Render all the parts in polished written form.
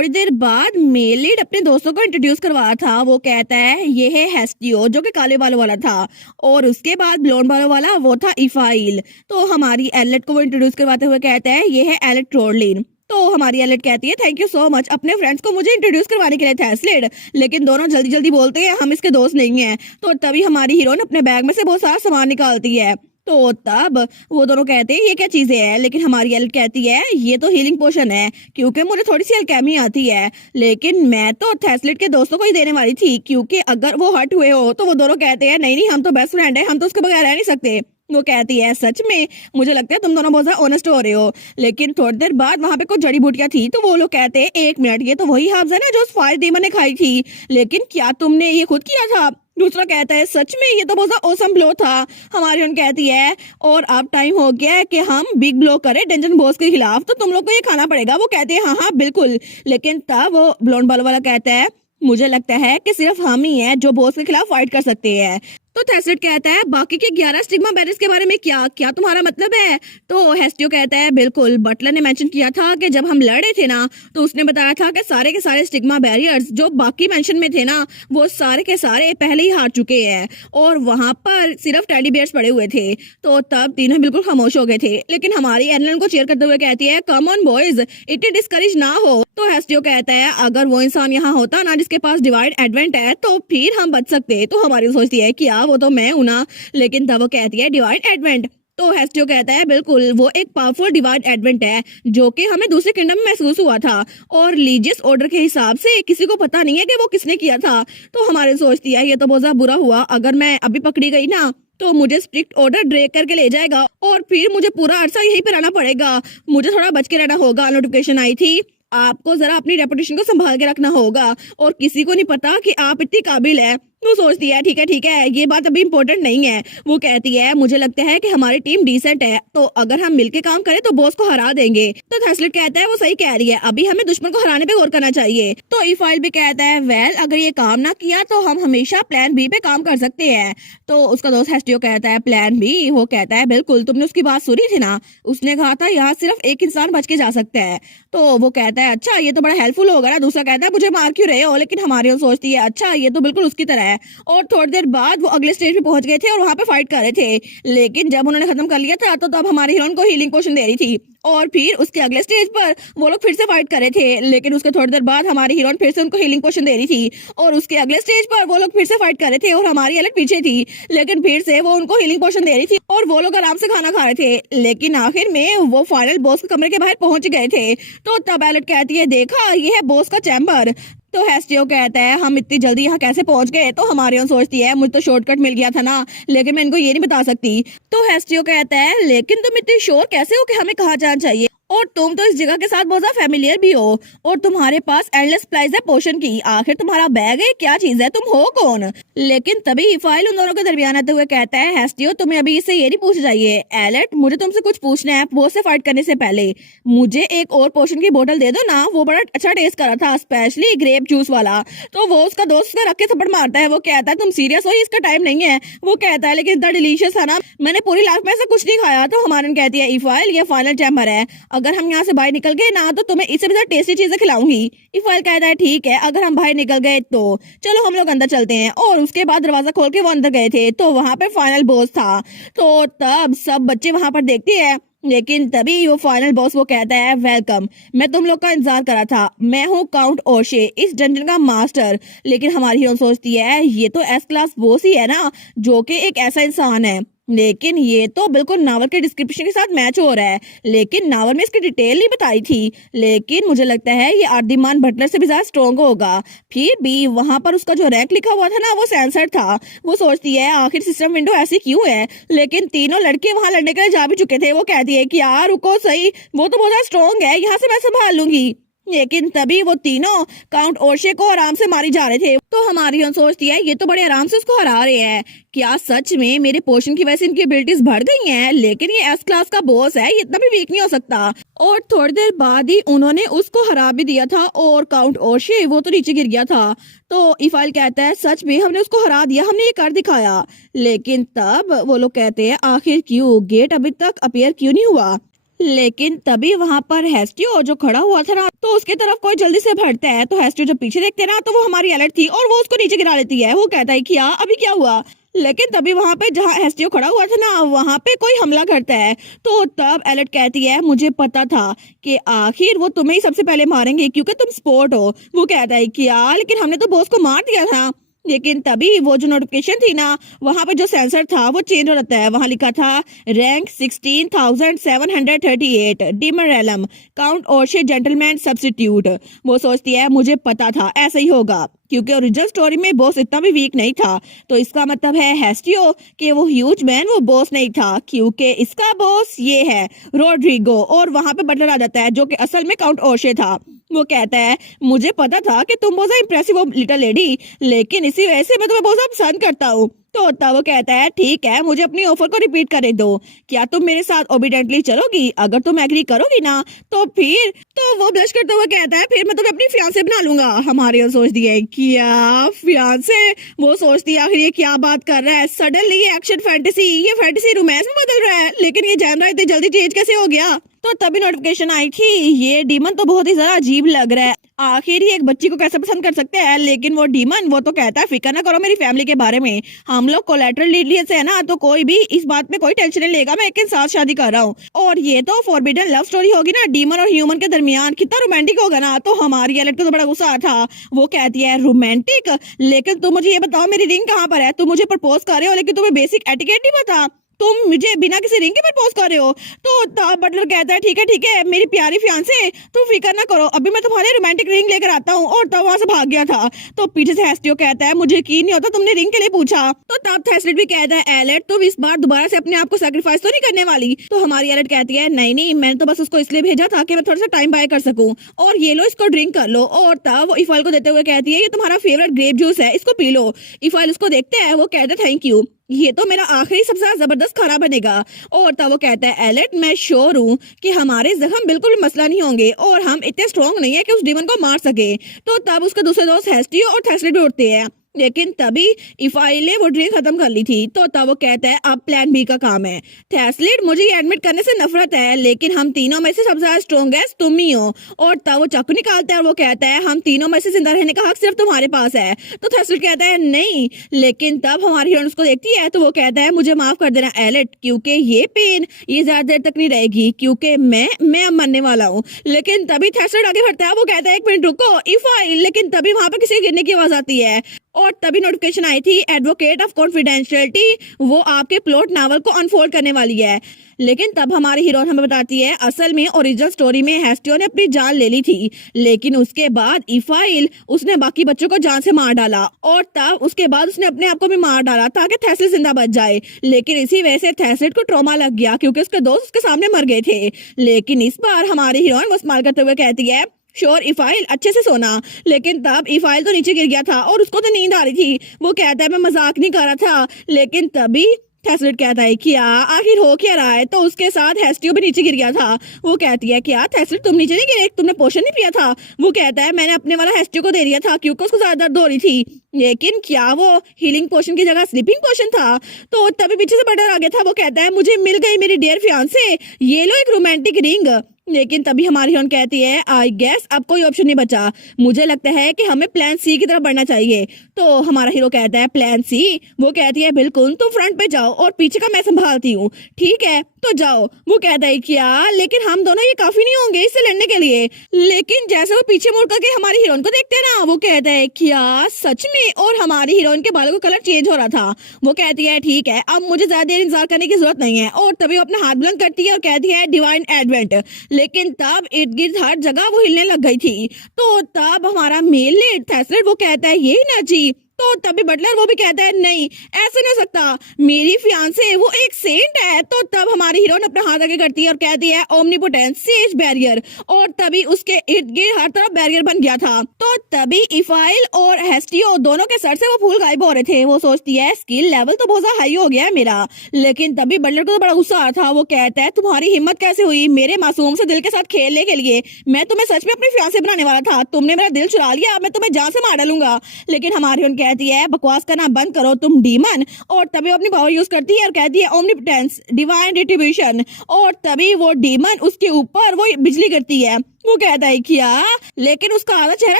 थोड़ी देर बाद मेलिड अपने दोस्तों को इंट्रोड्यूस करवाया था। वो कहता है ये है हेस्टियो जो कि काले बालों वाला था, और उसके बाद ब्लॉन्ड बालों वाला वो था इफाइल। तो हमारी एलेट को वो इंट्रोड्यूस करवाते हुए कहता है ये है एलेट ट्रोडलिन। तो हमारी एलेट कहती है थैंक यू सो मच अपने फ्रेंड्स को मुझे इंट्रोड्यूस करवाने के लिए थैसलिड। लेकिन दोनों जल्दी जल्दी बोलते हैं हम इसके दोस्त नहीं हैं। तो तभी हमारी हीरोइन अपने बैग में से बहुत सारा सामान निकालती है। तो तब वो दोनों कहते हैं ये क्या चीजें हैं, लेकिन हमारी एलेट कहती है ये तो हीलिंग पोशन है क्योंकि मुझे थोड़ी सी अल्केमी आती है। लेकिन मैं तो थैसलिड के दोस्तों को ही देने वाली थी क्योंकि अगर वो हट हुए हो तो वो दोनों कहते हैं नहीं नहीं हम तो बेस्ट फ्रेंड है, हम तो उसके बगैर रह नहीं सकते। वो कहती है सच में मुझे लगता है तुम दोनों बहुत ज्यादा ऑनेस्ट हो रहे हो। लेकिन थोड़ी देर बाद वहां पे कुछ जड़ी बूटियां थी तो वो लोग कहते हैं एक मिनट ये तो वही हर्ब्स है ना जो उस फायर डीमन ने खाई थी, लेकिन क्या तुमने ये खुद किया था? दूसरा कहता है सच में ये तो बहुत ज्यादा ऑसम ब्लो था। हमारी उन कहती है और अब टाइम हो गया है कि हम बिग ब्लो करें डंजन बॉस के खिलाफ, तो तुम लोग को ये खाना पड़ेगा। वो कहते हैं हाँ हाँ बिल्कुल। लेकिन तब वो ब्लॉन्ड बाल वाला कहता है मुझे लगता है कि सिर्फ हम ही हैं जो बॉस के खिलाफ फाइट कर सकते हैं। तो थैसलिड कहता है बाकी के 11 स्टिग्मा बैरियर्स के बारे में क्या क्या तुम्हारा मतलब है? तो हेस्टियो कहता है बिल्कुल, बटलर ने मेंशन किया था कि जब हम लड़े थे ना तो उसने बताया था कि सारे के सारे स्टिग्मा बैरियर्स जो बाकी मेंशन में थे ना वो सारे के सारे पहले ही हार चुके हैं और वहां पर सिर्फ टेडी बियर्स पड़े हुए थे। तो तब तीनों बिल्कुल खामोश हो गए थे। लेकिन हमारी एलन को चीयर करते हुए कहती है कम ऑन बॉयज, इतने डिस्करेज ना हो। तो हेस्टियो कहता है अगर वो इंसान यहाँ होता ना जिसके पास डिवाइड एडवेंट है तो फिर हम बच सकते। तो हमारी सोचती है क्या वो तो मैं हूं ना। लेकिन तब वो कहती है डिवाइड एडवेंट। तो हेस्टियो कहता है बिल्कुल वो एक पावरफुल डिवाइड एडवेंट है जो कि हमें दूसरे किंगडम में महसूस हुआ था और लीजियस ऑर्डर के हिसाब से किसी को पता नहीं है कि वो किसने किया था। तो हमारी सोचती है ये तो बहुत ज्यादा बुरा हुआ, अगर मैं अभी पकड़ी गई ना तो मुझे स्ट्रिक्ट ऑर्डर ड्रैग करके ले जाएगा और फिर मुझे पूरा अरसा यहीं पे रहना पड़ेगा। मुझे थोड़ा बच के रहना होगा। नोटिफिकेशन आई थी आपको जरा अपनी रेपुटेशन को संभाल के रखना होगा और किसी को नहीं पता कि आप इतनी काबिल है। वो सोचती है ठीक है ये बात अभी इम्पोर्टेंट नहीं है। वो कहती है मुझे लगता है कि हमारी टीम डिसेंट है तो अगर हम मिलके काम करें तो बॉस को हरा देंगे। तो थैसलिड कहता है वो सही कह रही है, अभी हमें दुश्मन को हराने पे गौर करना चाहिए। तो इफाइल भी कहता है वेल अगर ये काम ना किया तो हम हमेशा प्लान बी पे काम कर सकते हैं। तो उसका दोस्त हेस्टियो कहता है प्लान बी? वो कहता है बिल्कुल, तुमने उसकी बात सुनी थी ना, उसने कहा था यहाँ सिर्फ एक इंसान बच के जा सकता है। तो वो कहता है अच्छा ये तो बड़ा हेल्पफुल होगा ना। दूसरा कहता है मुझे मार क्यों रहे हो? लेकिन हमारी सोचती है अच्छा ये तो बिल्कुल उसकी तरह है। और थोड़ी देर बाद वो अगले स्टेज पे पहुंच गए थे और वहां पे फाइट कर रहे थे। लेकिन जब उन्होंने खत्म कर लिया था तो तब हमारी हीरोइन को हीलिंग पोशन दे रही थी और फिर उसके अगले स्टेज पर वो लोग फिर से फाइट कर रहे थे। लेकिन उसके थोड़ी देर बाद हमारी हीरोइन फिर से उनको हीलिंग पोशन दे रही थी और उसके अगले स्टेज पर वो लोग फिर से फाइट कर रहे थे और हमारी एलेट पीछे थी। लेकिन फिर से वो उनको हीलिंग पोशन दे रही थी और वो लोग आराम से खाना खा रहे थे। लेकिन आखिर में वो फाइनल बॉस के कमरे के बाहर पहुंच गए थे। तो तब एलेट कहती है देखा ये है बॉस का चैम्बर। तो हेस्टियो कहता है हम इतनी जल्दी यहाँ कैसे पहुंच गए? तो हमारी ओन सोचती है मुझे तो शॉर्टकट मिल गया था ना, लेकिन मैं इनको ये नहीं बता सकती। तो हेस्टियो कहता है लेकिन तुम इतनी श्योर कैसे हो कि हमें कहाँ जाना चाहिए? और तुम तो इस जगह के साथ बहुत ज्यादा फेमिलियर भी हो और तुम्हारे पास एंडलेस सप्लाईज है पोशन की। आखिर तुम्हारा बैग है, क्या चीज है, तुम हो कौन? लेकिन तभी इफाइल उन दोनों के दरमियान आते हुए कहता है हेस्टियो तुम्हें अभी इससे ये नहीं पूछना चाहिए। एलेट मुझे तुमसे कुछ पूछना है वो से फाइट करने से पहले। मुझे एक और पोशन की बोतल दे दो ना, वो बड़ा अच्छा टेस्ट कर रहा था स्पेशली ग्रेप जूस वाला। तो वो उसका दोस्त रख के थप्पड़ मारता है। वो कहता है तुम सीरियस हो, इसका टाइम नहीं है। वो कहता है लेकिन इतना डिलीशियस था ना, मैंने पूरी लाइफ में ऐसा कुछ नहीं खाया। तो हमारे कहती है इफाइल ये फाइनल चैम्बर है, अगर हम यहाँ से बाहर निकल गए ना तो तुम्हें इससे भी ज्यादा टेस्टी चीजें खिलाऊंगी। इफाइल कहता है ठीक है अगर हम बाहर निकल गए तो चलो हम लोग अंदर चलते हैं। और उसके बाद दरवाजा खोल के वो अंदर गए थे तो वहां पे फाइनल बॉस था। तो तब सब बच्चे वहां पर देखते हैं। लेकिन तभी वो फाइनल बॉस वो कहता है वेलकम, मैं तुम लोग का इंतजार कर रहा था, मैं हूँ काउंट ओशे इस डंजन का मास्टर। लेकिन हमारी हीरोइन सोचती है ये तो एस क्लास बॉस ही है ना जो कि एक ऐसा इंसान है, लेकिन ये तो बिल्कुल नावल के डिस्क्रिप्शन के साथ मैच हो रहा है। लेकिन नावल में इसकी डिटेल नहीं बताई थी। लेकिन मुझे लगता है ये आर्दिमान बटलर से भी ज्यादा स्ट्रॉन्ग होगा। फिर भी वहां पर उसका जो रैंक लिखा हुआ था ना वो सेंसर था। वो सोचती है आखिर सिस्टम विंडो ऐसी क्यों है? लेकिन तीनों लड़के वहां लड़ने के लिए जा भी चुके थे। वो कहती है कि यार रुको सही, वो तो बहुत ज्यादा स्ट्रॉन्ग है, यहाँ से मैं संभाल लूंगी। लेकिन तभी वो तीनों काउंट ओशे को आराम से मारी जा रहे थे। तो हमारी सोचती है ये तो बड़े आराम से उसको हरा रहे हैं, क्या सच में मेरे पोशन की वजह से इनकी एबिलिटीज बढ़ गई हैं? लेकिन ये एस क्लास का बॉस है, ये इतना भी वीक नहीं हो सकता। और थोड़ी देर बाद ही उन्होंने उसको हरा भी दिया था और काउंट ओशे वो तो नीचे गिर गया था। तो इफाइल कहता है सच में हमने उसको हरा दिया, हमने ये कर दिखाया। लेकिन तब वो लोग कहते हैं आखिर क्यों गेट अभी तक अपीयर क्यों नहीं हुआ? लेकिन तभी वहां पर हेस्टियो जो खड़ा हुआ था ना, तो उसकी तरफ कोई जल्दी से बढ़ता है। तो हेस्टियो जब पीछे देखते हैं ना, तो वो हमारी एलेट थी और वो उसको नीचे गिरा लेती है। वो कहता है कि अभी क्या हुआ। लेकिन तभी वहां पे जहाँ हेस्टियो खड़ा हुआ था ना, वहां पे कोई हमला करता है। तो तब एलेट कहती है मुझे पता था कि आखिर वो तुम्हें ही सबसे पहले मारेंगे क्योंकि तुम स्पोर्ट हो। वो कहता है कि लेकिन हमने तो बॉस को मार दिया था। लेकिन तभी वो जो नोटिफिकेशन थी ना, वहां पे जो सेंसर था वो चेंज हो जाता है। वहां लिखा था रैंक 16,738 डीमन रेलम काउंट ओर्शे जेंटलमैन सब्स्टिट्यूट। वो सोचती है मुझे पता था ऐसा ही होगा क्योंकि ओरिजिनल स्टोरी में बॉस इतना भी वीक नहीं था। तो इसका मतलब है हेस्टियो कि वो ह्यूज मैन वो बॉस नहीं था क्योंकि इसका बॉस ये है रोड्रिगो। और वहां पे बटलर आ जाता है जो कि असल में काउंट ओर्शे था। वो कहता है मुझे पता था कि तुम बहुत इंप्रेसिव हो लिटिल लेडी, लेकिन इसी वजह से मैं तुम्हें बहुत पसंद करता हूँ। तो तब वो कहता है ठीक है, मुझे अपनी ऑफर को रिपीट करने दो। क्या तुम मेरे साथ ओबीडेंटली चलोगी? अगर तुम एग्री करोगी ना तो फिर। तो वो ब्लश करते हुए कहता है फिर मैं तुम्हें अपनी फियांसे बना लूंगा। हमारी और सोचती है क्या फियांसे। वो सोचती है आखिर ये क्या बात कर रहा है। सडनली ये एक्शन फैंटेसी, ये फैंटेसी रोमांस में बदल रहा है। लेकिन ये जानना इतनी जल्दी चेंज कैसे हो गया। तो तभी नोटिफिकेशन आई थी ये डीमन तो बहुत ही ज्यादा अजीब लग रहा है। आखिर ही एक बच्ची को कैसे पसंद कर सकते हैं। लेकिन वो डीमन वो तो कहता है फिक्र ना करो मेरी फैमिली के बारे में, हम लोग कोलैटरल लीड से है ना, तो कोई भी इस बात में कोई टेंशन नहीं लेगा। मैं एक साथ शादी कर रहा हूँ। और ये तो फॉरबिडन लव स्टोरी होगी ना डीमन और ह्यूमन के दरमियान, कितना रोमांटिक होगा ना। तो हमारी एलेट को तो बड़ा गुस्सा था। वो कहती है रोमांटिक, लेकिन तुम मुझे ये बताओ मेरी रिंग कहाँ पर है। तुम मुझे प्रपोज कर रहे हो लेकिन तुम्हें बेसिक एटिकेट नहीं पता, तुम मुझे बिना किसी रिंग के प्रपोज कर रहे हो। तो तब बटलर कहता है ठीक है मेरी प्यारी फियांसे, तुम फिक्र ना करो, अभी मैं तुम्हारे रोमांटिक रिंग लेकर आता हूँ। और तब वहां से भाग गया था। तो पीछे से हेस्टियो कहता है मुझे यकीन नहीं होता तुमने रिंग के लिए पूछा। तो तब थेस्लेट भी कहता है एलेट तुम इस बार दोबारा से अपने आप को सैक्रिफाइस तो नहीं करने वाली। तो हमारी एलेट कहती है नहीं मैंने तो बस उसको इसलिए भेजा था कि मैं थोड़ा सा टाइम बाय कर सकूं, और ये लो इसको ड्रिंक कर लो। और तब वो इफाइल को देते हुए कहती है ये तुम्हारा फेवरेट ग्रेप जूस है, इसको पी लो। इफाइल उसको देखते हैं, वो कहते हैं थैंक यू, ये तो मेरा आखिरी सबसे ज्यादा जबरदस्त खाना बनेगा। और तब वो कहता है एलेट मैं श्योर हूँ कि हमारे जख्म बिल्कुल भी मसला नहीं होंगे और हम इतने स्ट्रॉन्ग नहीं है कि उस डीमन को मार सके। तो तब उसके दूसरे दोस्त हेस्टियो और थेस्लेट भी उठते हैं। लेकिन तभी इफाइल ने वो ड्रिंक खत्म कर ली थी। तो तब वो कहता है अब प्लान बी का काम है। थेस्लेट मुझे ये एडमिट करने से नफरत है लेकिन हम तीनों में से सबसे ज्यादा स्ट्रॉन्गेस्ट तुम ही हो। और तब वो चाकू निकालता है और वो कहता है हम तीनों में से जिंदा रहने का हक सिर्फ तुम्हारे पास है। तो थेस्लेट कहता है नहीं। लेकिन तब हमारी हीरोइन उसको देखती है तो वो कहता है मुझे माफ कर देना एलेट, क्योंकि ये पेन ये ज्यादा देर तक नहीं रहेगी क्योंकि मैं अब मरने वाला हूँ। लेकिन तभी थेस्लेट आगे बढ़ता है, वो कहता है एक मिनट रुको इफाइल। लेकिन तभी वहां पर किसी के गिरने की आवाज आती है और तभी नोटिफिकेशन आई थी एडवोकेट ऑफ कॉन्फिडेंशियलिटी, वो आपके प्लॉट नावल को अनफोल्ड करने वाली है। लेकिन तब हमारी हीरोइन हमें बताती है असल में ओरिजिनल स्टोरी में हेस्टियो ने अपनी जान ले ली थी, लेकिन उसके बाद इफाइल उसने बाकी बच्चों को जान से मार डाला और तब उसके बाद उसने अपने आप को भी मार डाला ताकि थेस्लेट जिंदा बच जाए। लेकिन इसी वजह से थेस्लेट को ट्रॉमा लग गया क्योंकि उसके दोस्त उसके सामने मर गए थे। लेकिन इस बार हमारी हीरोइन वो स्माइल करते हुए कहती है श्योर इफाइल अच्छे से सोना। लेकिन तब इफाइल तो नीचे गिर गया था और उसको तो नींद आ रही थी। वो कहता है मैं मजाक नहीं कर रहा था। लेकिन तभी थेस्लेट कहता है क्या आखिर हो क्या रहा है। तो उसके साथ हेस्टियो भी नीचे गिर गया था। वो कहती है क्या थेस्लेट तुम नीचे नहीं गिरे, तुमने पोशन नहीं पिया था। वो कहता है मैंने अपने वाला हेस्टियो को दे दिया था क्योंकि उसको ज्यादा दर्द हो रही थी। लेकिन क्या वो हीलिंग पोशन की जगह स्लीपिंग पोशन था। तो तभी पीछे से बटलर आ गया था। वो कहता है मुझे मिल गई मेरी डियर फियांसे, ये लो एक रोमांटिक रिंग। लेकिन तभी हमारी हीरोइन कहती है आई गेस अब कोई ऑप्शन नहीं बचा, मुझे लगता है कि हमें प्लान सी की तरफ बढ़ना चाहिए। तो हमारा हीरो कहता है प्लान सी। वो कहती है बिल्कुल तुम फ्रंट पे जाओ और पीछे का मैं संभालती हूँ। ठीक है तो जाओ। वो कहता है क्या लेकिन हम दोनों ये काफी नहीं होंगे इससे लड़ने के लिए। लेकिन जैसे वो पीछे मुड़ करके हमारी हीरोइन को देखते हैं ना, वो कहता है क्या सच में। और हमारी हीरोइन के बालों का कलर चेंज हो रहा था। वो कहती है ठीक है अब मुझे ज्यादा देर इंतजार करने की जरूरत नहीं है। और तभी वो अपना हाथ बुलंद करती है और कहती है डिवाइन एडवेंट। लेकिन तब इर्द गिर्द हर जगह वो हिलने लग गई थी। तो तब हमारा मेल लीड थेस्लेट वो कहता है ये ना जी। तो तभी बटलर वो भी कहता है नहीं ऐसे नहीं हो सकता, मेरी फियांसे वो एक सेंट है। तो तब हमारी हीरोइन अपना हाथ आगे करती है और कहती है ओमनीपोटेंस सेज बैरियर। और तभी उसके इर्द गिर्द हर तरफ बैरियर बन गया था। तो तभी इफाइल और हेस्टियो दोनों के सर से वो फूल गायब हो रहे थे। वो सोचती है स्किल लेवल तो बहुत ज्यादा हाई हो गया है मेरा। लेकिन तभी बटलर को तो बड़ा गुस्सा आ रहा था। वो कहता है तुम्हारी हिम्मत कैसे हुई मेरे मासूम से दिल के साथ खेलने के लिए, मैं तुम्हें सच में अपनी फियांसे बनाने वाला था, तुमने मेरा दिल चुरा लिया, मैं तुम्हें जान से मार डालूंगा। लेकिन हमारी कहती है बकवास करना बंद करो तुम डीमन। और तभी वो अपनी पावर यूज करती है और कहती है ओमनीपोटेंस डिवाइन रिट्रीब्यूशन। और तभी वो डीमन उसके ऊपर वो बिजली करती है। वो कहता है क्या, लेकिन उसका आधा चेहरा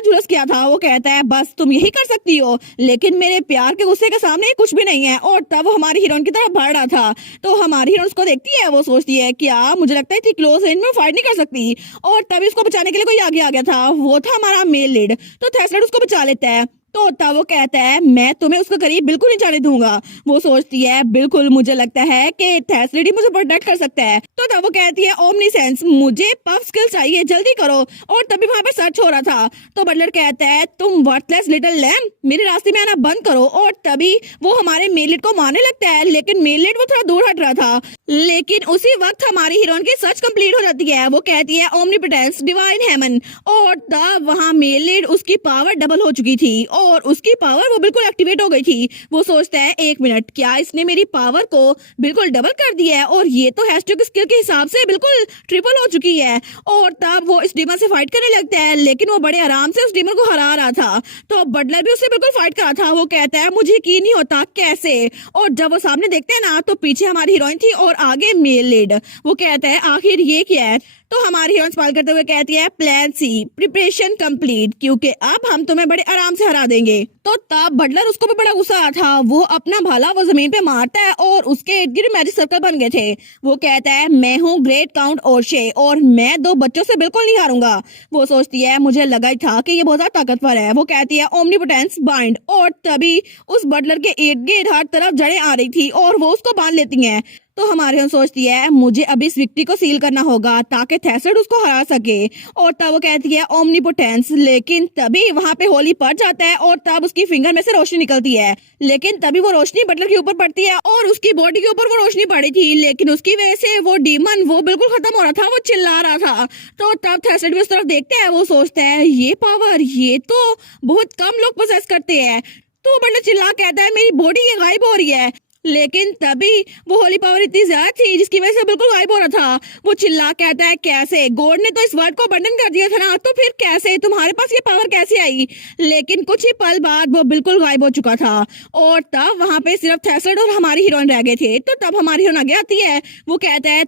झुलस गया था। वो कहता है बस तुम यही कर सकती हो, लेकिन मेरे प्यार के गुस्से के सामने कुछ भी नहीं है। और तब वो हमारी हीरोइन की तरफ बढ़ रहा था, तो हमारी हीरोइन उसको देखती है। वो सोचती है क्या, मुझे लगता है इतनी क्लोज रेंज में फाइट नहीं कर सकती। और तभी उसको बचाने के लिए कोई आगे आ गया था, वो था हमारा मेल लीड। तो थेस्लेट उसको बचा लेता है। तो तब वो कहता है मैं तुम्हें उसके करीब बिल्कुल नहीं जाने दूंगा। वो सोचती है बिल्कुल मुझे लगता है कि थेस्लेट ही मुझे प्रोटेक्ट कर सकता है। तो तब वो कहती है ओमनीसेंस मुझे पफ स्किल चाहिए, जल्दी करो। और तभी वहां पे सर्च हो रहा था। तो बटलर कहता है तुम वर्थलेस लिटिल लैम्ब, मेरे रास्ते में आना बंद करो। और तभी वो हमारे मेलिट को मारने लगता है, लेकिन मेलिट वो थोड़ा दूर हट रहा था। लेकिन उसी वक्त हमारी हीरोइन की सर्च कंप्लीट हो जाती है। वो कहती है ओमनीपोटेंस डिवाइन हेमन। और तब वहां मेलिट उसकी पावर डबल हो चुकी थी और उसकी पावर वो बिल्कुल एक्टिवेट हो गई थी। वो सोचता है एक मिनट, क्या इसने मेरी पावर को बिल्कुल डबल कर दिया है, और ये तो हैस्टियो की स्किल के हिसाब से बिल्कुल ट्रिपल हो चुकी है। और तब वो इस डीमन से फाइट करने लगता है, लेकिन वो बड़े आराम से उस डीमन को हरा रहा था। तो बटलर भी उससे बिल्कुल फाइट कर रहा था। वो कहता है मुझे यकीन नहीं होता कैसे। और जब वो सामने देखते हैं ना, तो पीछे हमारी हीरोइन थी और आगे मेल लीड। वो कहता है आखिर ये क्या है। तो हमारी हीरोइन स्माइल करते हुए कहती है प्लान सी प्रिपरेशन कंप्लीट, क्योंकि अब हम तुम्हें बड़े आराम से हरा देंगे। तो तब बटलर उसको भी बड़ा गुस्सा आता था। वो अपना भाला वो जमीन पे मारता है और उसके इर्द गिर्द मैजिक सर्कल बन गए थे। वो कहता है मैं हूँ ग्रेट काउंट ओशे और मैं 2 बच्चों से बिल्कुल नहीं हारूंगा। वो सोचती है मुझे लगा ही था कि ये बहुत ज्यादा ताकतवर है। वो कहती है ओमनीपोटेंस बाइंड। और तभी उस बटलर के इर्द गिर्द हर तरफ जड़ें आ रही थी और वो उसको बांध लेती हैं। तो हमारी हीरोइन सोचती है मुझे अभी इस विक्ट्री को सील करना होगा ताकि थेस्लेट उसको हरा सके। और तब वो कहती है ओमनीपोटेंस, लेकिन तभी वहां पे होली पड़ जाता है और तब उसकी फिंगर में से रोशनी निकलती है। लेकिन तभी वो रोशनी बटलर के ऊपर पड़ती है और उसकी बॉडी के ऊपर वो रोशनी पड़ी थी, लेकिन उसकी वजह से वो डीमन वो बिल्कुल खत्म हो रहा था, वो चिल्ला रहा था। तो तब थेस्लेट भी उस तरफ देखते हैं। वो सोचता है ये पावर ये तो बहुत कम लोग पोसेस करते हैं। तो बटलर चिल्ला कहता है मेरी बॉडी ये गायब हो रही है। लेकिन तभी वो होली पावर इतनी ज्यादा थी जिसकी वजह से बिल्कुल गायब हो रहा था। वो चिल्ला कहता है कैसे, गॉड ने तो इस वर्ल्ड को अबंडन कर दिया था ना, तो फिर कैसे तुम्हारे पास ये पावर कैसे आई। लेकिन कुछ ही पल बाद वो बिल्कुल गायब हो चुका था और तब वहां पे सिर्फ थेस्लेट और हमारी हीरोइन रह गए थे। तो तब हमारी हीरोइन आगे आती है। वो कहता है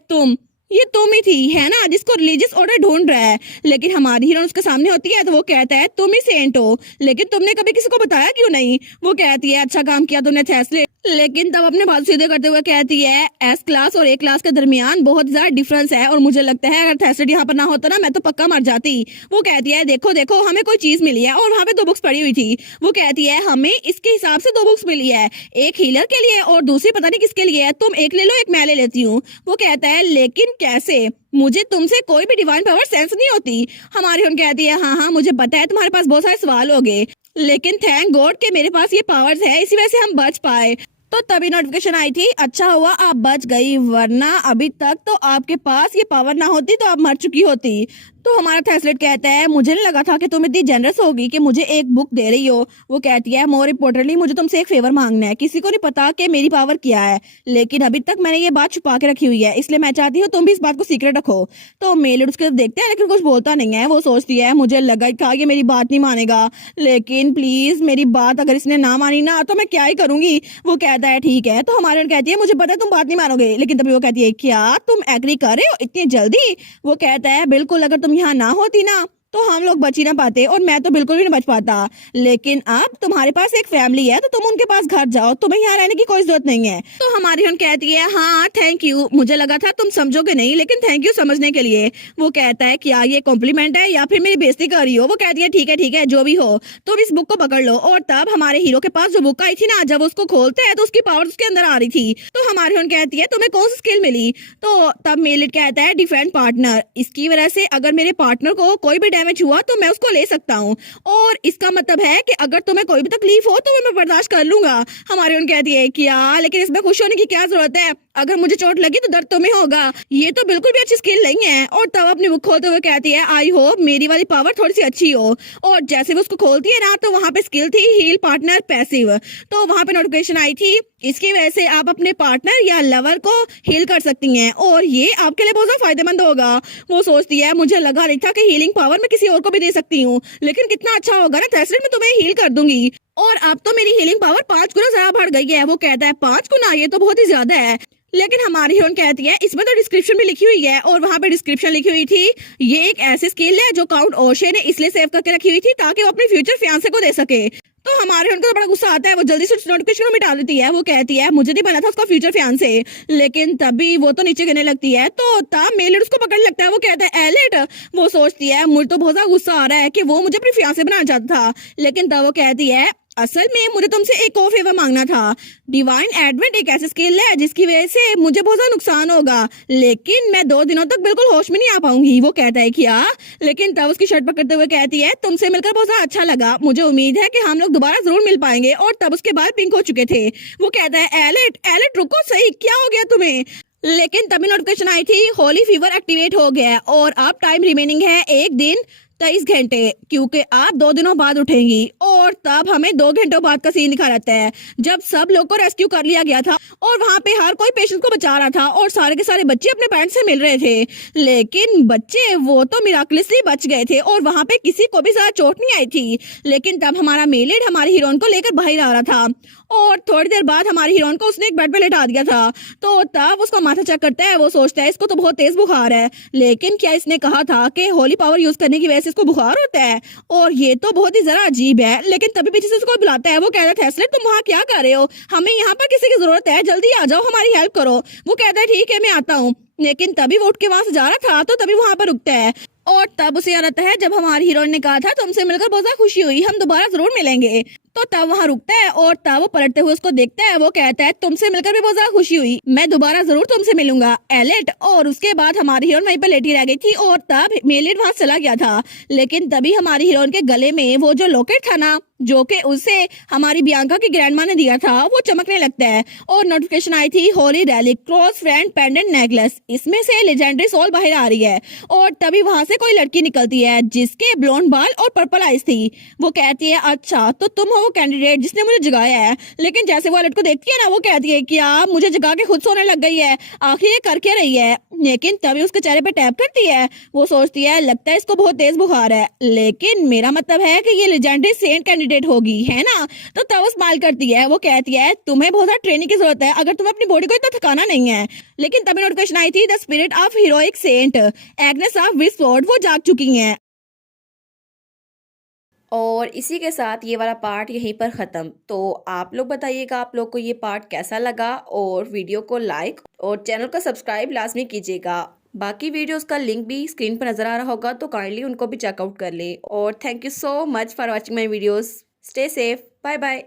ये तुम ही थी है ना जिसको रिलीजियस ऑर्डर ढूंढ रहा है। लेकिन हमारी हीरोइन उसके सामने होती है। तो वो कहता है तुम ही सेंट हो, लेकिन तुमने कभी किसी को बताया क्यों नहीं। वो कहती है अच्छा काम किया तुमने थेस्लेट। लेकिन तब अपने बात सीधे करते हुए कहती है एस क्लास और ए क्लास के दरमियान बहुत ज्यादा डिफरेंस है और मुझे लगता है अगर थेस्लेट यहाँ पर ना होता ना मैं तो पक्का मर जाती। वो कहती है देखो देखो हमें कोई चीज मिली है और वहाँ पे 2 बुक्स पड़ी हुई थी। वो कहती है हमें इसके हिसाब से 2 बुक्स मिली है, एक हीलर के लिए और दूसरी पता नहीं किसके लिए है। तुम एक ले लो एक मैं ले लेती हूँ। वो कहता है लेकिन कैसे, मुझे तुमसे कोई भी डिवाइन पावर सेंस नहीं होती। हमारी उन कहती है हाँ मुझे पता है तुम्हारे पास बहुत सारे सवाल होंगे, लेकिन थैंक गॉड कि मेरे पास ये पावर्स है, इसी वजह से हम बच पाए। तो तभी नोटिफिकेशन आई थी अच्छा हुआ आप बच गई, वरना अभी तक तो आपके पास ये पावर ना होती तो आप मर चुकी होती। तो हमारा थेस्लेट कहता है मुझे नहीं लगा था कि तुम इतनी जनरस होगी कि मुझे एक बुक दे रही हो। वो कहती है मोर इम्पोर्टेंटली मुझे तुमसे एक फेवर मांगना है, किसी को नहीं पता कि मेरी पावर क्या है, लेकिन अभी तक मैंने ये बात छुपा के रखी हुई है, इसलिए मैं चाहती हूँ तुम भी इस बात को सीक्रेट रखो। तो मेलिड उसके तरफ देखते हैं लेकिन कुछ बोलता नहीं है। वो सोचती है मुझे लगा था कि मेरी बात नहीं मानेगा, लेकिन प्लीज मेरी बात अगर इसने ना मानी ना तो मैं क्या ही करूंगी। वो कहता है ठीक है। तो हमारे कहती है मुझे पता है तुम बात नहीं मानोगे, लेकिन तभी वो कहती है क्या तुम एग्री कर रहे हो इतनी जल्दी। वो कहता है बिल्कुल, अगर तुम यहाँ ना होती ना तो हम लोग बच ही ना पाते और मैं तो बिल्कुल भी नहीं बच पाता, लेकिन अब तुम्हारे पास एक फैमिली है तो तुम उनके पास घर जाओ, तुम्हें यहाँ रहने की कोई जरूरत नहीं है। तो हमारी बहन कहती है हाँ थैंक यू, मुझे लगा था तुम समझोगे नहीं, लेकिन थैंक यू समझने के लिए। वो कहता है क्या ये कॉम्प्लीमेंट है या फिर मेरी बेइज्जती कर रही हो। वो कहती है ठीक है जो भी हो, तुम इस बुक को पकड़ लो। और तब हमारे हीरो के पास जो बुक आई थी ना, जब उसको खोलते हैं तो उसकी पावर उसके अंदर आ रही थी। तो हमारी बहन कहती है तुम्हें कौन सी स्किल मिली। तो तब मेलिट कहता है डिफेंड पार्टनर, इसकी वजह से अगर मेरे पार्टनर को कोई भी डैमेज हुआ तो मैं उसको ले सकता हूँ, और इसका मतलब है कि अगर तुम्हें कोई भी तकलीफ हो तो मैं बर्दाश्त कर लूंगा। हमारी उन कहती है क्या, लेकिन इसमें खुश होने की क्या जरूरत है, अगर मुझे चोट लगी तो दर्द तुम्हें होगा, ये तो बिल्कुल भी अच्छी स्किल नहीं है। और तब अपनी बुक खोलते हुए कहती है आई होप मेरी वाली पावर थोड़ी सी अच्छी हो। और जैसे वो उसको खोलती है ना, तो वहां पे स्किल थी हील पार्टनर पैसिव। तो वहां पे नोटिफिकेशन आई थी इसकी वजह से आप अपने पार्टनर या लवर को हील कर सकती हैं और ये आपके लिए बहुत ज्यादा फायदेमंद होगा। वो सोचती है मुझे लगा नहीं था कि हीलिंग पावर मैं किसी और को भी दे सकती हूँ, लेकिन कितना अच्छा होगा ना थेस्लेट, मैं तुम्हें हील कर दूंगी। और अब तो मेरी हीलिंग पावर 5 गुना ज्यादा बढ़ गई है। वो कहता है 5 गुना, ये तो बहुत ही ज्यादा है। लेकिन हमारी हीरोइन कहती है इसमें तो डिस्क्रिप्शन भी लिखी हुई है, और वहां पे डिस्क्रिप्शन लिखी हुई थी ये एक ऐसी स्किल है जो काउंट ओशे ने इसलिए सेव करके रखी हुई थी ताकि वो अपने फ्यूचर फियांसे को दे सके। तो हमारे उनको तो बड़ा गुस्सा आता है, वो जल्दी से नोटिफिकेशन को मिटा देती है। वो कहती है मुझे नहीं बना था उसका फ्यूचर फियांसे। लेकिन तभी वो तो नीचे गिरने लगती है, तो तब मेलिड उसको पकड़ लगता है। वो कहता है एलिट। वो सोचती है मुझे तो बहुत ज्यादा गुस्सा आ रहा है कि वो मुझे अपनी फियांसे बनाना चाहता था। लेकिन तब वो कहती है असल में मुझे तुमसे एक और फेवर मांगना था। डिवाइन एडवेंट एक ऐसी स्किल है जिसकी वजह से मुझे बहुत ज्यादा नुकसान होगा, लेकिन मैं 2 दिनों तक बिल्कुल होश में नहीं आ पाऊंगी। वो कहता है क्या? लेकिन तब उसकी शर्ट पकड़ते हुए कहती है तुमसे मिलकर बहुत ज्यादा अच्छा लगा, मुझे उम्मीद है कि हम लोग दोबारा जरूर मिल पाएंगे। और तब उसके बाल पिंक हो चुके थे। वो कहता है एलिट एलिट रुको सही, क्या हो गया तुम्हें? लेकिन तभी नोटिफिकेशन आई थी होली फीवर एक्टिवेट हो गया है और अब टाइम रिमेनिंग है 1 दिन 23 घंटे, क्योंकि आप 2 दिनों बाद उठेंगी। और तब हमें 2 घंटों बाद का सीन दिखा रहता है जब सब लोग को रेस्क्यू कर लिया गया था और वहां पे हर कोई पेशेंट को बचा रहा था और सारे के सारे बच्चे अपने पेरेंट्स से मिल रहे थे। लेकिन बच्चे वो तो मिराकलिसली बच गए थे और वहां पे किसी को भी ज्यादा चोट नहीं आई थी। लेकिन तब हमारा मेलिड हमारी हीरोइन को लेकर बाहर आ रहा था और थोड़ी देर बाद हमारी हीरोइन को उसने एक बेड पे लेटा दिया था। तो तब उसका माथा चेक करता है, वो सोचता है इसको तो बहुत तेज बुखार है, लेकिन क्या इसने कहा था कि होली पावर यूज करने की वजह से इसको बुखार होता है? और ये तो बहुत ही जरा अजीब है। लेकिन तभी पीछे से उसको बुलाता है। वो कहता है थेस्लेट तुम वहाँ क्या कर रहे हो? हमें यहाँ पर किसी की जरूरत है, जल्दी आ जाओ हमारी हेल्प करो। वो कहता है ठीक है मैं आता हूँ। लेकिन तभी वो उठ के वहां से जा रहा था, तो तभी वहां पर रुकता है और तब उसे याद आता है जब हमारी हीरोइन ने कहा था तुमसे मिलकर बहुत ज्यादा खुशी हुई, हम दोबारा जरूर मिलेंगे। तो तब वहां रुकता है और तब वो पलटते हुए उसको देखता है। वो कहता है तुमसे मिलकर भी बहुत ज्यादा खुशी हुई, मैं दोबारा जरूर तुमसे मिलूंगा एलिट। और उसके बाद हमारी हीरोइन वहीं पर लेटी रह गई थी और तब मेलिड वहां चला गया था। लेकिन तभी हमारी हीरोइन के गले में वो जो लॉकेट था ना, जो कि उसे हमारी बियांका की ग्रैंडमा ने दिया था, वो चमकने लगता है और नोटिफिकेशन आई थी Holi relic cross friend pendant necklace, इसमें से लेजेंडरी सोल बाहर आ रही है। और तभी वहां से कोई लड़की निकलती है जिसके ब्लॉन्ड बाल और पर्पल आईज थी। वो कहती है अच्छा तो तुम हो वो कैंडिडेट जिसने मुझे जगाया है। लेकिन जैसे वो लड़को देखती है ना, वो कहती है कि आप मुझे जगा के खुद सोने लग गई है, आखिर ये कर क्या रही है? लेकिन तभी उसके चेहरे पे टैप करती है। वो सोचती है लगता है इसको बहुत तेज बुखार है, लेकिन मेरा मतलब है कि ये लेजेंडरी सेंट कैंडिडेट होगी, है ना? तो तब वो स्माइल करती है। वो कहती है तुम्हें बहुत सारी ट्रेनिंग की जरूरत है अगर तुम्हें अपनी बॉडी को इतना थकाना नहीं है। लेकिन तभी नोटिफिकेशन आई थी the spirit of heroic Saint Agnes of Wisford, वो जाग चुकी हैं। और इसी के साथ ये वाला पार्ट यहीं पर ख़त्म। तो आप लोग बताइएगा आप लोग को ये पार्ट कैसा लगा, और वीडियो को लाइक और चैनल को सब्सक्राइब लाजमी कीजिएगा। बाकी वीडियोस का लिंक भी स्क्रीन पर नज़र आ रहा होगा, तो काइंडली उनको भी चेकआउट कर ले। और thank you so much for watching my videos. Stay safe, bye bye.